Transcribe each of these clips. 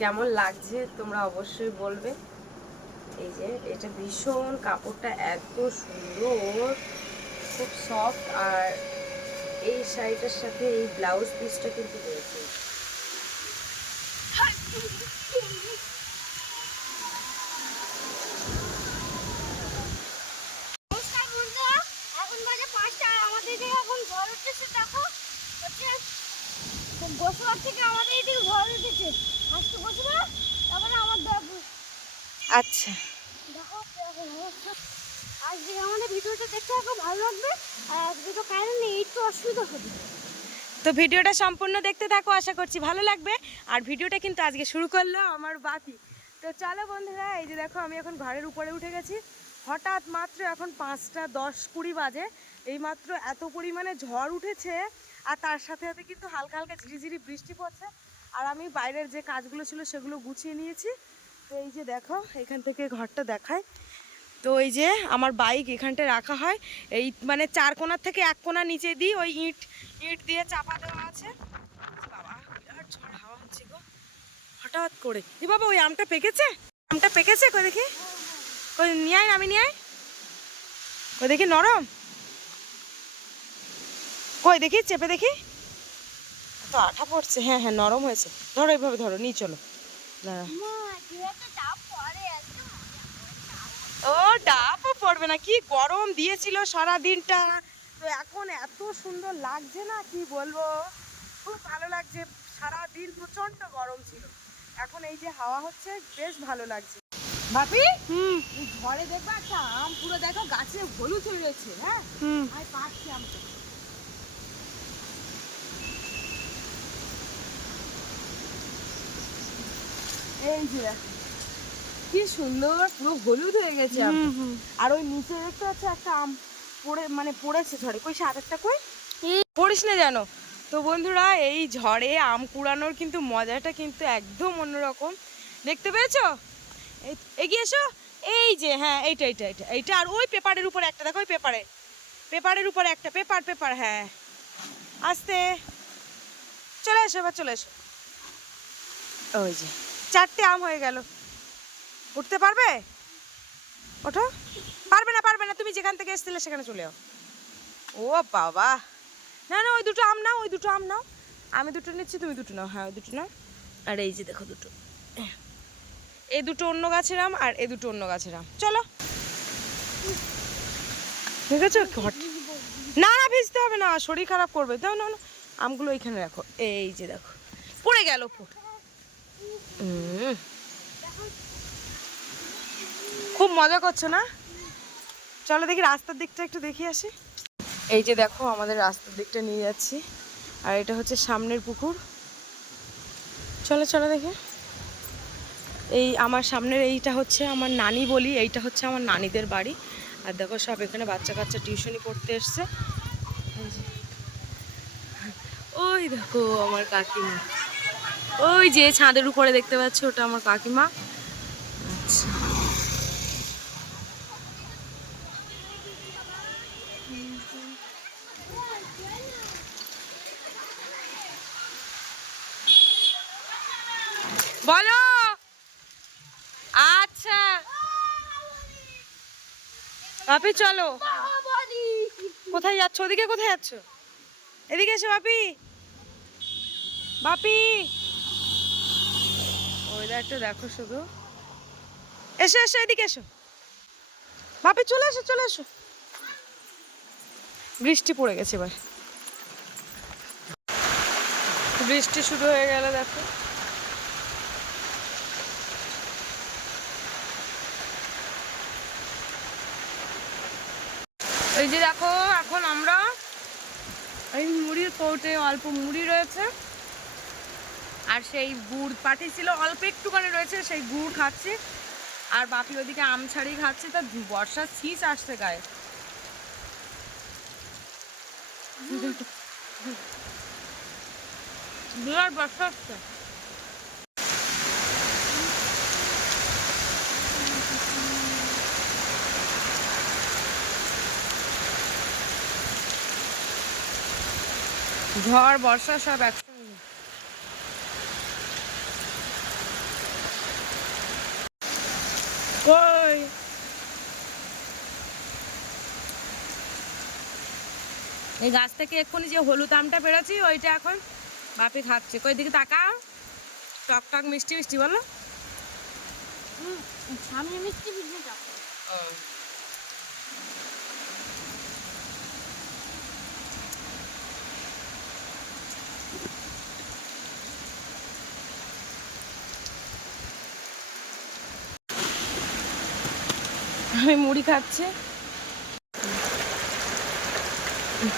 কেমন লাগছে তোমরা অবশ্যই বলবে। এই যে এটা ভীষণ, কাপড়টা এত সুন্দর, খুব সফট। আর এই শাড়িটার সাথে এই ব্লাউজ পিসটা কিন্তু রয়েছে। আচ্ছা, আজকে আমাদের ভিডিওটা দেখতে খুব ভালো লাগবে। আর আজকে তো কারেন্ট নেই, একটু অসুবিধা হবে। তো ভিডিওটা সম্পূর্ণ দেখতে থাকো, আশা করছি ভালো লাগবে। আর ভিডিওটা কিন্তু আজকে শুরু করলো আমার বাকি। তো চলো বন্ধুরা, এই যে দেখো আমি এখন ঘরের উপরে উঠে গেছি। হঠাৎ মাত্র এখন 5টা 10-20 বাজে, এই মাত্র এত পরিমাণে ঝড় উঠেছে। আর তার সাথে সাথে কিন্তু হালকা হালকা ঝিরিঝিরি বৃষ্টি পড়ছে। আর আমি বাইরের যে কাজগুলো ছিল সেগুলো গুছিয়ে নিয়েছি। তো এই যে দেখো, এখান থেকে ঘরটা দেখায়। তো এই যে আমার বাইক এখানটায় রাখা হয়, এই মানে 4 কোণার থেকে 1 কোণা নিচে দিই, ওই ইট দিয়ে চাপা দেওয়া আছে। বাবা বিরাট ঝড় হাওয়া হচ্ছে গো হঠাৎ করে। এ বাবা, ওই আমটা পেকেছে, আমটা পেকেছে, কই দেখি, কই নিয়ে আয়, আমি নিয়ে আয়, কই দেখি নরম, কই দেখি চেপে দেখি, তো আঠা পড়ছে। হ্যাঁ হ্যাঁ নরম হয়েছে, ধরো এইভাবে ধরো, নিয়ে চলো। ও ডাবও পড়বে না, কি গরম দিয়েছিল সারা দিনটা। তো এখন এত সুন্দর লাগছে না, কি বলবো, খুব ভালো লাগছে। সারা দিন প্রচন্ড গরম ছিল, এখন এই যে হাওয়া হচ্ছে বেশ ভালো লাগছে। ভাবি, এই ঝড়ে দেখবা একটা আম পুরো দেখো গাছে হলুদ হয়ে রয়েছে। হ্যাঁ, আর পাচ্ছি আমটা, এই যে কি সুন্দর পুরো হলুদ হয়ে গেছে আম। আর ওই নিচে দেখতে পাচ্ছ একটা আম পড়ে, মানে পড়েছে ঝড়ে, কই সে আরেকটা কই, পড়িস না জানো। তো বন্ধুরা, এই ঝড়ে আম কুড়ানোর কিন্তু মজাটা কিন্তু একদম অন্যরকম, দেখতে পেয়েছো? এগিয়ে এসো, এই যে, হ্যাঁ এইটা এইটা এইটা এইটা। আর ওই পেপারের উপরে একটা দেখো, ওই পেপারের উপরে একটা পেপার, হ্যাঁ আস্তে চলে এসো, এবার চলে এসো। ওই যে 4টে আম হয়ে গেল, উঠতে পারবে? ওঠো, পারবে না, তুমি যেখান থেকে এসেছিলে সেখানে চলে যাও। ও বাবা, না না, ওই দুটো আম নাও, ওই দুটো আম নাও, আমি দুটো নিচ্ছি, তুমি দুটো নাও। হ্যাঁ ওই দুটো নাও। আর এই যে দেখো দুটো, এই দুটো অন্য গাছের আম, আর এই দুটো অন্য গাছের আম। চলো, ঠিক আছে। না না, ভিজতে হবে না, শরীর খারাপ করবে। দাও না, আমগুলো এইখানে রাখো। এই যে দেখো পড়ে গেল। খুব মজা করছো না? চলো দেখি রাস্তার দিকটা একটু দেখে আসি। এই যে দেখো আমাদের রাস্তার দিকটা নিয়ে যাচ্ছি, আর এটা হচ্ছে সামনের পুকুর। চলো চলো দেখে। এই আমার সামনের এইটা হচ্ছে আমার নানি বলি, এইটা হচ্ছে আমার নানিদের বাড়ি। আর দেখো সব এখানে বাচ্চা কাচ্চা টিউশনি পড়তে এসছে। ওই দেখো আমার কাকিমা, ওই যে ছাদের উপরে দেখতে পাচ্ছ, ওটা আমার কাকিমা। আচ্ছা, বলো। আচ্ছা বাপি চলো, কোথায় যাচ্ছ? ওদিকে কোথায় যাচ্ছ? এদিকে এসো বাপি, বাপি ওয়েদারটা দেখো শুধু। এসো এসো, এদিকে এসো বাপি, চলে এসো চলে এসো। বৃষ্টি পড়ে গেছে, এবার বৃষ্টি শুরু হয়ে গেল দেখো। এই যে দেখো, এখন আমরা এই মুড়ির কৌটে অল্প মুড়ি রয়েছে, আর সেই গুড় পাঠিয়েছিল অল্প একটুখানি রয়েছে, সেই গুড় খাচ্ছি। আর বাপি ওদিকে আম ছাড়ি খাচ্ছে। তা বর্ষার শীষ আসছে গায়ে। বিরাট বর্ষা আসছে। ঝড় বর্ষা সব একসঙ্গে। কই এই গাছ থেকে এক্ষুনি যে হলুদ আমটা পেরেছি ওইটা এখন বাপি খাচ্ছে। কই দিকে তাকাও, টক টক মিষ্টি মিষ্টি বলো। সামনে মিষ্টি ভিজে যাও। আমি মুড়ি খাচ্ছি,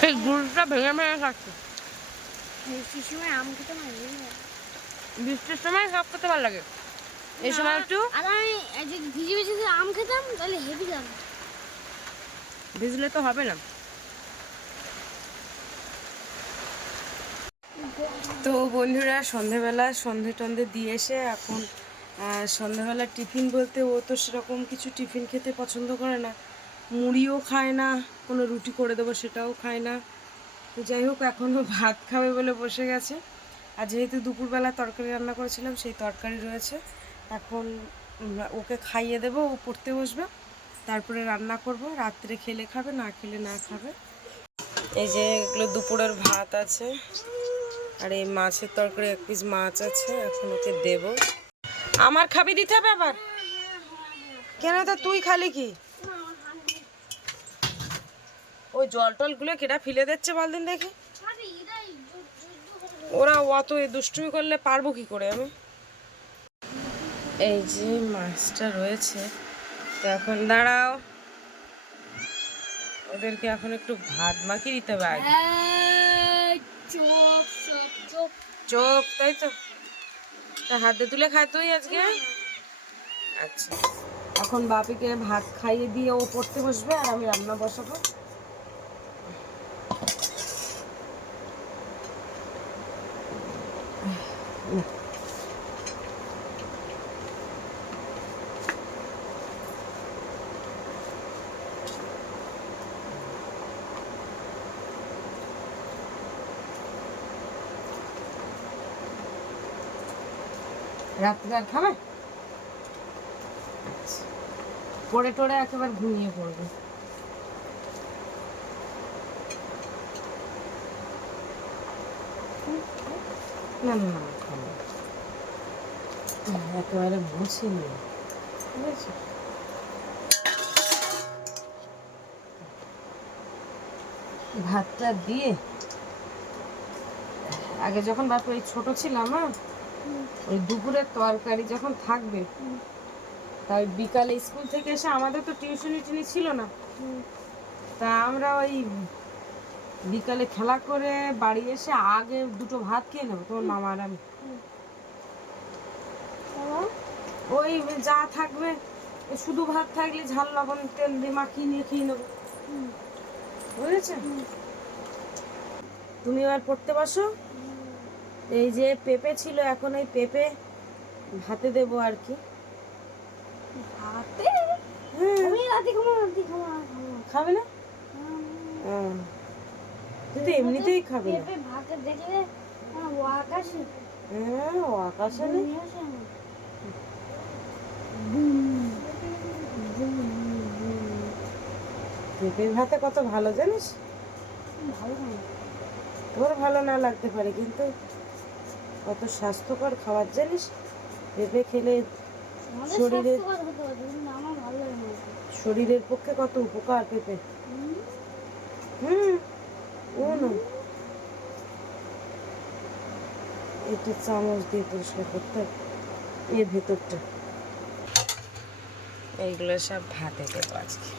এই গুড়টা ভেঙে ভেঙে খাচ্ছি। বৃষ্টির সময় আম খেতে ভালো লাগে। বৃষ্টির সময় সব খেতে ভালো লাগে, এই সময় একটু আর আমি যদি ভিজে ভিজে যদি আম খেতাম তাহলে হেভি লাগে। ভিজলে তো হবে না। তো বন্ধুরা সন্ধেবেলা সন্ধে টন্ধে দিয়ে এসে এখন সন্ধেবেলা টিফিন বলতে ও তো সেরকম কিছু টিফিন খেতে পছন্দ করে না, মুড়িও খায় না, কোনো রুটি করে দেবো সেটাও খায় না। তো যাই হোক এখনও ভাত খাবে বলে বসে গেছে। আর যেহেতু দুপুরবেলা তরকারি রান্না করেছিলাম সেই তরকারি রয়েছে, এখন ওকে খাইয়ে দেবো, ও পড়তে বসবে, তারপরে রান্না করব, রাত্রে খেলে খাবে, না খেলে না খাবে। এই যে এগুলো দুপুরের ভাত আছে, আর এই মাছের তরকারি 1 পিস মাছ আছে, এখন ওকে দেব। আমার খাবি দিতে হবে আবার? কেন তো তুই খালি কি? ওই জল টলগুলো কেটা ফেলে দিচ্ছে বলদিন দেখি। ওরা অত দুষ্টুমি করলে পারবো কি করে আমি? এই যে মাছটা রয়েছে, তো এখন দাঁড়াও, ওদেরকে এখন একটু ভাত মাখিয়ে দিতে হবে আগে। চোপ, তাই তো? তা হাতে তুলে খায় তুই আজকে? আচ্ছা, এখন বাপিকে ভাত খাইয়ে দিয়ে ও পড়তে বসবে আর আমি রান্না বসাবো। রাত্রে আর খাবে? পড়ে টোড়ে একেবারে ঘুমিয়ে পড়বে। না না না, খাবে একেবারে বসে নিয়ে, ঠিক আছে? ভাতটা দিয়ে আগে যখন বাপু ওই ছোট ছিলাম না, ওই দুপুরের তরকারি যখন থাকবে, তাই বিকালে স্কুল থেকে এসে আমাদের তো টিউশনি ছিল না, তা আমরা ওই বিকালে খেলা করে বাড়ি এসে আগে 2টো ভাত খেয়ে নেবো, তোমার মামা আর আমি। ওই যা থাকবে, শুধু ভাত থাকলে ঝাল লবণ তেল দিয়ে মাখিয়ে নিয়ে খেয়ে নেবো, বুঝেছে? তুমি এবার পড়তে বসো। এই যে পেঁপে ছিল, এখন এই পেঁপে ভাতে দেবো আর কি। খাবে না? তুই তো এমনিতেই খাবে না। হ্যাঁ, ও আকাশে নেই। পেঁপের ভাতে কত ভালো জানিস? তোর ভালো না লাগতে পারে, কিন্তু কত স্বাস্থ্যকর খাবার জানিস? পেঁপে খেলে শরীরের পক্ষে কত উপকার পেঁপে। এটা চামচ দিয়ে পরিষ্কার করতে হবে এর ভেতরটা। এইগুলো সব ভাতে দেবো আজকে।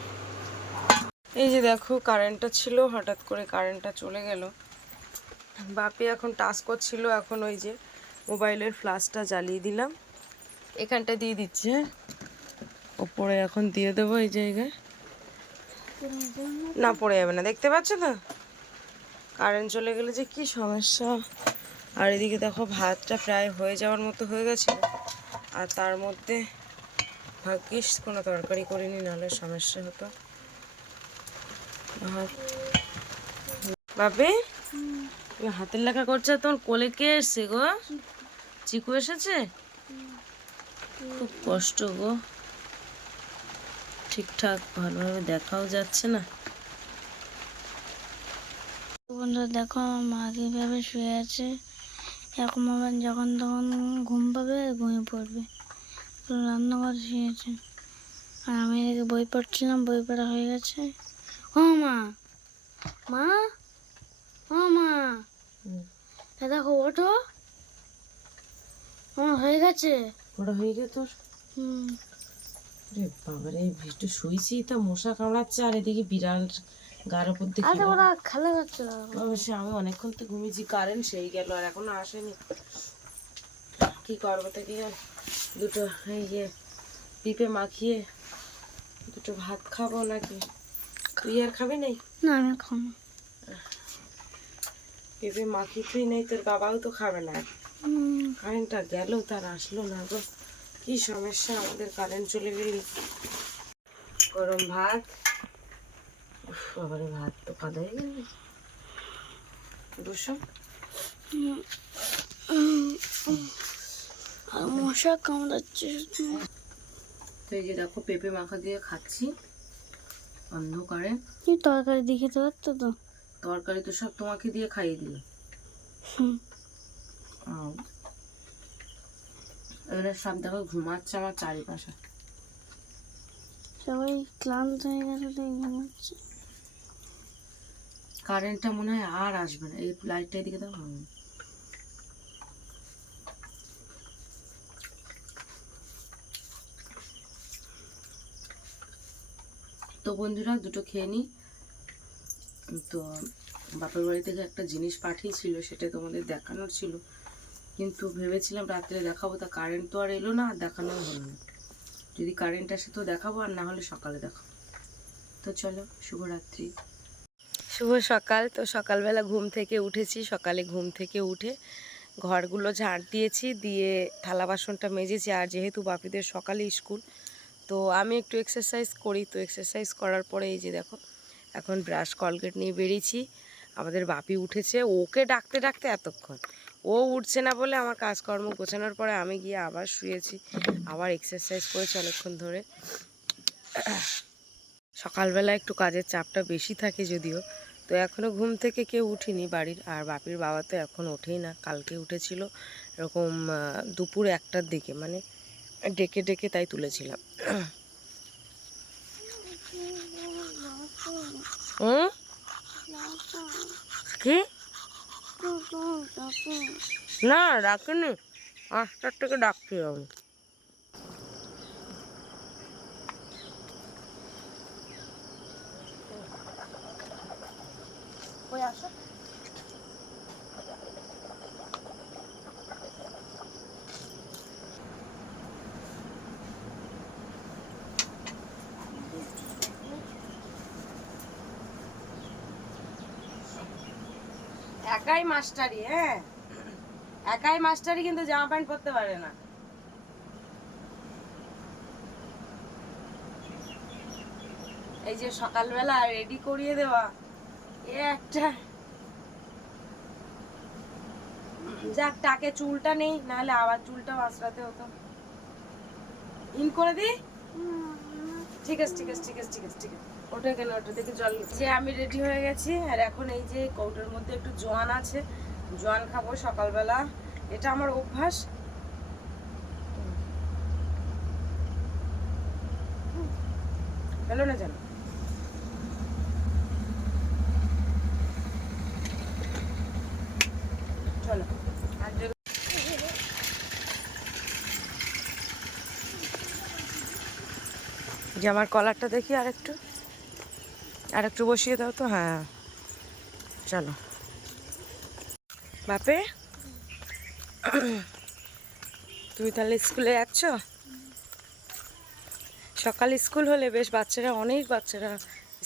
এই যে দেখো কারেন্টটা ছিল, হঠাৎ করে কারেন্টটা চলে গেল। বাপি এখন টাচ করছিল, এখন ওই যে মোবাইলের ফ্ল্যাশটা জ্বালিয়ে দিলাম, এখানটা দিয়ে দিচ্ছে, ওপরে এখন দিয়ে দেবো এই জায়গায়। না পড়ে যাবে না, দেখতে পাচ্ছ তো কারেন্ট চলে গেলে যে কি সমস্যা। আর এদিকে দেখো ভাতটা প্রায় হয়ে যাওয়ার মতো হয়ে গেছে, আর তার মধ্যে ভাগ্যিস কোনো তরকারি করিনি, নাহলে সমস্যা হতো। বাপি তুমি হাতের লেখা করছো, তোমার কোলে কে এসছে গো? চিকু এসেছে? খুব কষ্ট গো। ঠিকঠাক ভালোভাবে দেখাও যাচ্ছে না। বন্ধুরা দেখো আমার মা কীভাবে শুয়ে আছে, এরকম আবার যখন তখন ঘুম পাবে আর ঘুমিয়ে পড়বে। রান্নাঘর শুয়েছে আর আমি এদিকে বই পড়ছিলাম, বই পড়া হয়ে গেছে। ও মা, মা, ও মা, দেখো ওঠো, আমার হয়ে গেছে। ওটা হয়ে গেছে তোর? হুম। রে বাবারে, একটু শুয়েছি তা মশা কামড়াচ্ছে, আর এদিকে বিড়াল গার উপর দিয়ে আরে ওরা খেলা করছে। অবশ্যই আমি অনেকক্ষণ তো ঘুমিয়েছি, কারেন্ট সেই গেল আর এখনো আসেনি। কি করবো তো কি, দুটো এই যে পিঁপে মাখিয়ে দুটো ভাত খাবো নাকি? তুই আর খাবি নাই? না আমি খাবো। পেঁপে মাখিয়ে তুই নেই, তোর বাবাও তো খাবে না। কারেন্টটা গেল তার আসলো না গো, কি সমস্যা আমাদের, কারেন্ট চলে গেলে। গরম ভাত, বাবারে ভাত তো কাদা হয়ে গেল। বসো। আর মশা কামড়াচ্ছে। তো এই যে দেখো পেঁপে মাখা দিয়ে খাচ্ছি অন্ধকারে। কি তরকারি দেখে তো পারতো তো। তরকারি তো সব তোমাকে দিয়ে খাইয়ে দিল। এবারে সব দেখো ঘুমাচ্ছে আমার চারিপাশে। সবাই ক্লান্ত হয়ে গেছে তাই ঘুমাচ্ছে। কারেন্টটা মনে হয় আর আসবে না, এই লাইটটা এদিকে দাও। তো বন্ধুরা দুটো খেয়ে নিই। তো বাপের বাড়ি থেকে একটা জিনিস পাঠিয়েছিল, সেটা তোমাদের দেখানোর ছিল, কিন্তু ভেবেছিলাম রাত্রে দেখাবো, তা কারেন্ট তো আর এলো না, আর দেখানোও হলো না। যদি কারেন্ট আসে তো দেখাবো, আর না হলে সকালে দেখাবো। তো চলো, শুভরাত্রি। শুভ সকাল। তো সকালবেলা ঘুম থেকে উঠেছি, সকালে ঘুম থেকে উঠে ঘরগুলো ঝাড় দিয়েছি, দিয়ে থালা বাসনটা মেজেছি। আর যেহেতু বাপিদের সকালে স্কুল, তো আমি একটু এক্সারসাইজ করি, তো এক্সারসাইজ করার পরে এই যে দেখো এখন ব্রাশ কলগেট নিয়ে বেরিয়েছি। আমাদের বাপি উঠেছে, ওকে ডাকতে ডাকতে এতক্ষণ, ও উঠছে না বলে আমার কাজকর্ম গোছানোর পরে আমি গিয়ে আবার শুয়েছি, আবার এক্সারসাইজ করেছি অনেকক্ষণ ধরে। সকালবেলা একটু কাজের চাপটা বেশি থাকে যদিও। তো এখনও ঘুম থেকে কেউ উঠিনি বাড়ির, আর বাপির বাবা তো এখন ওঠেই না, কালকে উঠেছিল এরকম দুপুর 1টার দিকে, মানে ডেকে ডেকে তাই তুলেছিলাম। কি না ডাকিনি, 5টার থেকে ডাকছি আমি। একাই মাস্টারি, হ্যাঁ একাই মাস্টারি, কিন্তু জামা প্যান্ট পরতে পারে না। এই যে সকালবেলা রেডি করিয়ে দেওয়া, এ একটা যাক, টাকে চুলটা নেই, নাহলে আবার চুলটাও আঁচড়াতে হতো। ইন করে দি। ঠিক আছে ঠিক আছে ঠিক আছে ঠিক আছে ঠিক আছে, ওটা কেন, ওটা দেখে জল যে আমি রেডি হয়ে গেছি। আর এখন এই যে কৌটোর মধ্যে একটু জোয়ান আছে, জোয়ান খাবো সকালবেলা, এটা আমার অভ্যাস। হলো না জানো, চলো। যে আমার কলারটা দেখি আর একটু বসিয়ে দাও তো। হ্যাঁ চলো। বাপে তুমি তাহলে স্কুলে যাচ্ছ? সকাল স্কুল হলে বেশ বাচ্চারা, অনেক বাচ্চারা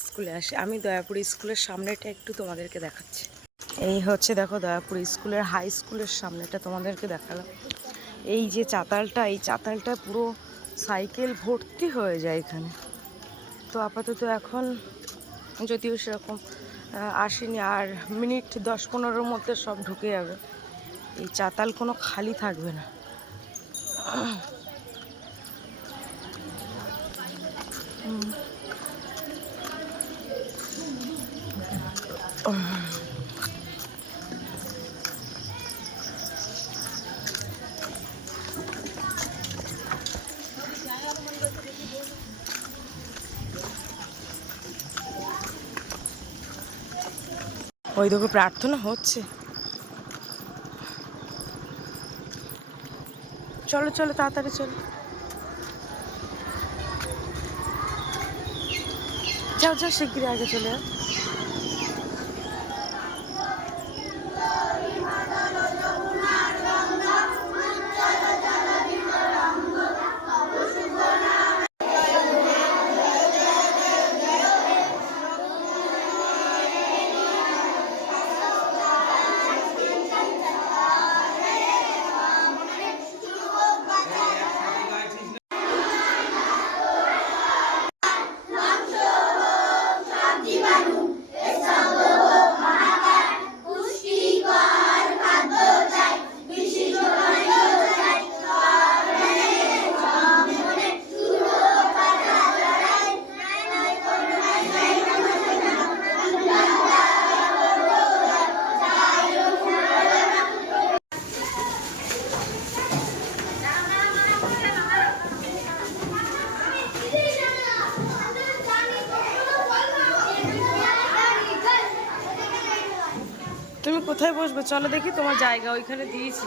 স্কুলে আসে। আমি দয়াপুর স্কুলের সামনেটা একটু তোমাদেরকে দেখাচ্ছি। এই হচ্ছে দেখো দয়াপুর স্কুলের, হাই স্কুলের সামনেটা তোমাদেরকে দেখালাম। এই যে চাতালটা, এই চাতালটা পুরো সাইকেল ভর্তি হয়ে যায় এখানে। তো আপাতত এখন যদিও সেরকম আসেনি, আর মিনিট 10-15-র মধ্যে সব ঢুকে যাবে। এই চাতাল কোনো খালি থাকবে না। ওই দেখো প্রার্থনা হচ্ছে। চলো চলো তাড়াতাড়ি চলো, যাও যাও শিগগিরই আগে চলে যাও। তুমি কোথায় বসবে চলো দেখি, তোমার জায়গা ওইখানে দিয়েছি।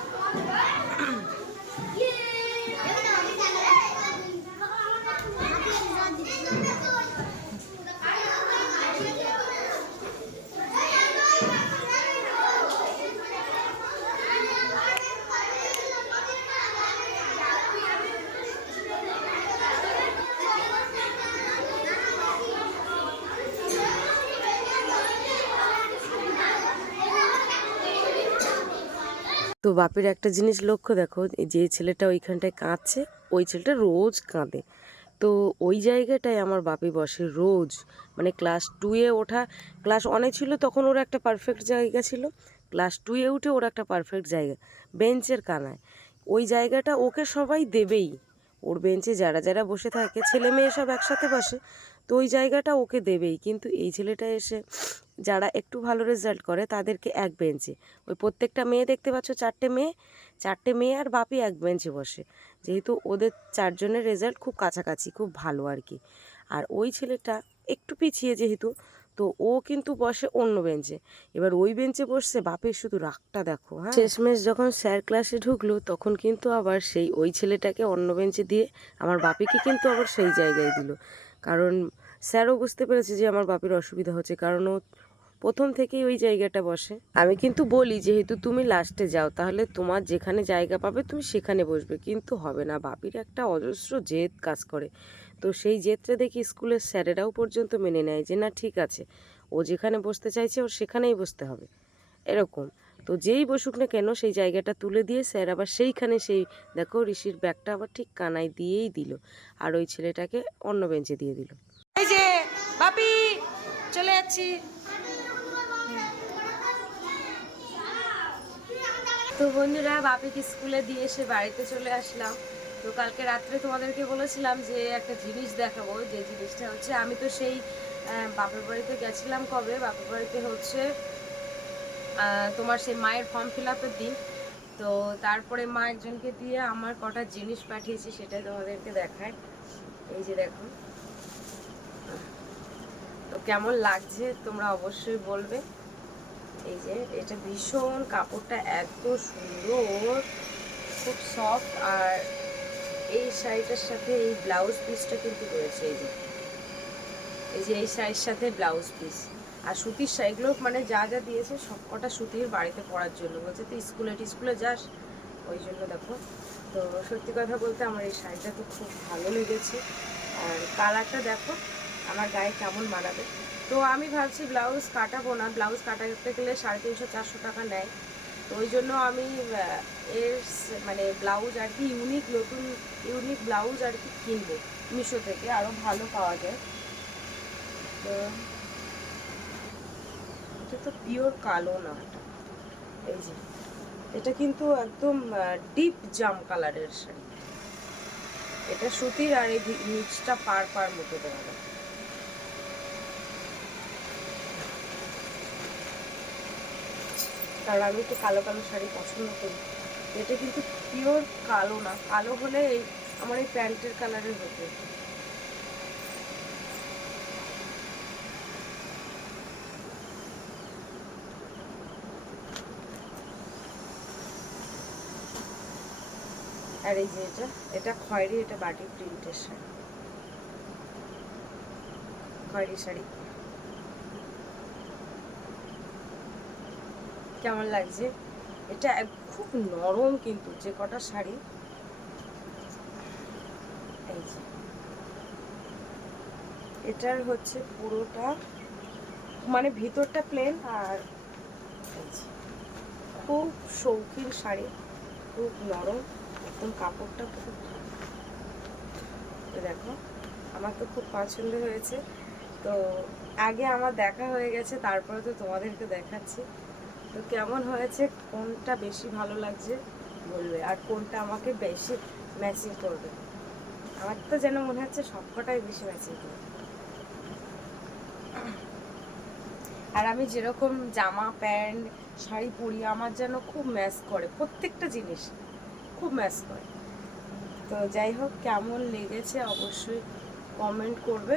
তো বাপের একটা জিনিস লক্ষ্য দেখো, যে ছেলেটা ওইখানটায় কাঁদছে ওই ছেলেটা রোজ কাঁদে। তো ওই জায়গাটায় আমার বাপি বসে রোজ, মানে ক্লাস 2-এ ওঠা, ক্লাস 1-এ ছিল তখন ওর একটা পারফেক্ট জায়গা ছিল, ক্লাস 2-এ উঠে ওর একটা পারফেক্ট জায়গা বেঞ্চের কানায়। ওই জায়গাটা ওকে সবাই দেবেই, ওর বেঞ্চে যারা যারা বসে থাকে ছেলে মেয়ে সব একসাথে বসে, তো ওই জায়গাটা ওকে দেবেই। কিন্তু এই ছেলেটা এসে যারা একটু ভালো রেজাল্ট করে তাদেরকে এক বেঞ্চে, ওই প্রত্যেকটা মেয়ে দেখতে পাচ্ছ চারটে মেয়ে আর বাপি এক বেঞ্চে বসে, যেহেতু ওদের চারজনের রেজাল্ট খুব কাছাকাছি, খুব ভালো আর কি। আর ওই ছেলেটা একটু পিছিয়ে যেহেতু, তো ও কিন্তু বসে অন্য বেঞ্চে। এবার ওই বেঞ্চে বসছে, বাপের শুধু রাগটা দেখো। হ্যাঁ, শেষমেশ যখন স্যার ক্লাসে ঢুকলো তখন কিন্তু আবার সেই ওই ছেলেটাকে অন্য বেঞ্চে দিয়ে আমার বাপিকে কিন্তু আবার সেই জায়গায় দিল। কারণ স্যারও বুঝতে পেরেছে যে আমার বাপির অসুবিধা হচ্ছে, কারণ ও প্রথম থেকেই ওই জায়গাটা বসে। আমি কিন্তু বলি যেহেতু তুমি লাস্টে যাও তাহলে তোমার যেখানে জায়গা পাবে তুমি সেখানে বসবে, কিন্তু হবে না, বাপির একটা অজস্র জেদ কাজ করে। তো সেই জেদটা দেখি স্কুলের স্যারেরাও পর্যন্ত মেনে নেয় যে না ঠিক আছে, ও যেখানে বসতে চাইছে ওর সেখানেই বসতে হবে, এরকম। তো যেই বসুক না কেন সেই জায়গাটা তুলে দিয়ে স্যার আবার সেইখানে সেই দেখো ঋষির ব্যাগটা আবার ঠিক কানায় দিয়েই দিল, আর ওই ছেলেটাকে অন্য বেঞ্চে দিয়ে দিল। এই যে বাপি চলে যাচ্ছি। তো বন্ধুরা বাপিকে স্কুলে দিয়ে এসে বাড়িতে চলে আসলাম। তো কালকে রাত্রে তোমাদেরকে বলেছিলাম যে একটা জিনিস দেখাবো, যে জিনিসটা হচ্ছে আমি তো সেই বাপের বাড়িতে গেছিলাম, কবে বাপের বাড়িতে হচ্ছে তোমার সেই মায়ের ফর্ম ফিল আপের দিন। তো তারপরে মা একজনকে দিয়ে আমার কটা জিনিস পাঠিয়েছে, সেটাই তোমাদেরকে দেখায়। এই যে দেখো, তো কেমন লাগছে তোমরা অবশ্যই বলবে। এই যে এটা ভীষণ, কাপড়টা এত সুন্দর, খুব সফট, আর এই শাড়িটার সাথে এই ব্লাউজ পিসটা কিন্তু রয়েছে। এই যে এই শাড়ির সাথে ব্লাউজ পিস, আর সুতির শাড়িগুলো মানে যা যা দিয়েছে সব কটা সুতির, বাড়িতে পরার জন্য বলছে, তুই স্কুলে যাস ওই জন্য। দেখো, তো সত্যি কথা বলতে আমার এই শাড়িটা তো খুব ভালো লেগেছে, আর কালারটা দেখো আমার গায়ে কেমন মানাবে। তো আমি ভাবছি ব্লাউজ কাটাবো না, ব্লাউজ কাটাতে গেলে 350-400 টাকা নেয়। তো ওই জন্য আমি এর মানে ব্লাউজ আর কি নতুন ইউনিক ব্লাউজ আর কি কিনবো মিশো থেকে, আরও ভালো পাওয়া যায়। তো এটা তো পিওর কালো না, এই যে এটা কিন্তু একদম ডিপ জাম কালারের শাড়ি, এটা সুতির, আর এই নিচটা পার মতো দেওয়া যায়। কারণ আমি একটু কালো শাড়ি পছন্দ করি। এটা কিন্তু পিওর কালো না, কালো হলে এই আমার এই প্যান্টের কালারের হতো। আর এই যে এটা খয়েরি, এটা বাটি প্রিন্টের শাড়ি, খয়েরি শাড়ি। কেমন লাগছে? এটা খুব নরম কিন্তু যে কটা শাড়ি। এই যে এটার হচ্ছে পুরোটা মানে ভিতরটা প্লেন, আর এই যে খুব শৌখিন শাড়ি, খুব নরম একদম, কাপড়টা খুব ভালো। দেখো আমার তো খুব পছন্দ হয়েছে। তো আগে আমার দেখা হয়ে গেছে, তারপরে তো তোমাদেরকে দেখাচ্ছি। তো কেমন হয়েছে, কোনটা বেশি ভালো লাগছে বলবে, আর কোনটা আমাকে বেশি ম্যাচিং করবে। আমার তো যেন মনে হচ্ছে সবকটাই বেশি ম্যাচিং করবে। আর আমি যেরকম জামা প্যান্ট শাড়ি পরি আমার যেন খুব ম্যাচ করে, প্রত্যেকটা জিনিস খুব ম্যাচ করে। তো যাই হোক, কেমন লেগেছে অবশ্যই কমেন্ট করবে।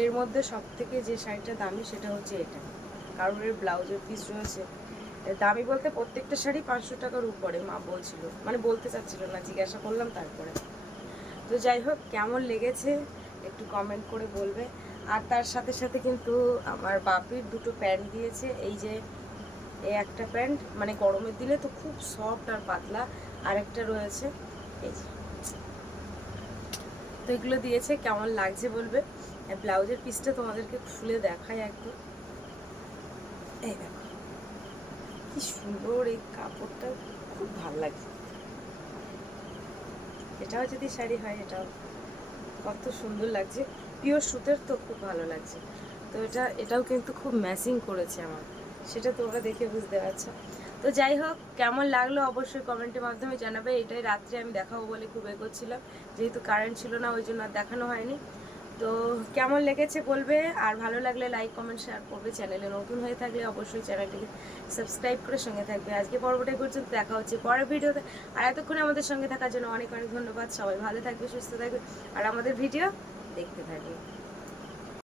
এর মধ্যে সব থেকে যে শাড়িটা দামি সেটা হচ্ছে এটা, কারণ এর ব্লাউজের পিস রয়েছে। দামি বলতে প্রত্যেকটা শাড়ি 500 টাকার উপরে মা বলছিল, মানে বলতে চাচ্ছিল না, জিজ্ঞাসা করলাম তারপরে। তো যাই হোক, কেমন লেগেছে একটু কমেন্ট করে বলবে। আর তার সাথে সাথে কিন্তু আমার বাপির দুটো প্যান্ট দিয়েছে। এই যে এই একটা প্যান্ট, মানে গরমের দিনে তো খুব সফট আর পাতলা, আর একটা রয়েছে এই যে। তো এগুলো দিয়েছে, কেমন লাগছে বলবে। ব্লাউজের পিসটা তোমাদেরকে খুলে দেখায় একদম। এই দেখো কি সুন্দর, এই কাপড়টা খুব ভালো লাগছে। এটাও যদি শাড়ি হয়, এটাও কত সুন্দর লাগছে, পিওর সুতের, তো খুব ভালো লাগছে। তো এটাও কিন্তু খুব ম্যাচিং করেছে আমার, সেটা তোমরা দেখে বুঝতে পারছো। তো যাই হোক, কেমন লাগলো অবশ্যই কমেন্টের মাধ্যমে জানাবে। এটাই রাত্রে আমি দেখাবো বলে খুব এগোচ্ছিলাম, যেহেতু কারেন্ট ছিল না ওই জন্য আর দেখানো হয়নি। তো কেমন লেগেছে বলবে, আর ভালো লাগলে লাইক কমেন্ট শেয়ার করবে। চ্যানেলে নতুন হয়ে থাকলে অবশ্যই চ্যানেলটিকে সাবস্ক্রাইব করে সঙ্গে থাকবে। আজকে পর্বটাই পর্যন্ত, দেখা হচ্ছে পরের ভিডিওতে। আর এতক্ষণে আমাদের সঙ্গে থাকার জন্য অনেক অনেক ধন্যবাদ। সবাই ভালো থাকবে, সুস্থ থাকবে, আর আমাদের ভিডিও দেখতে থাকবে।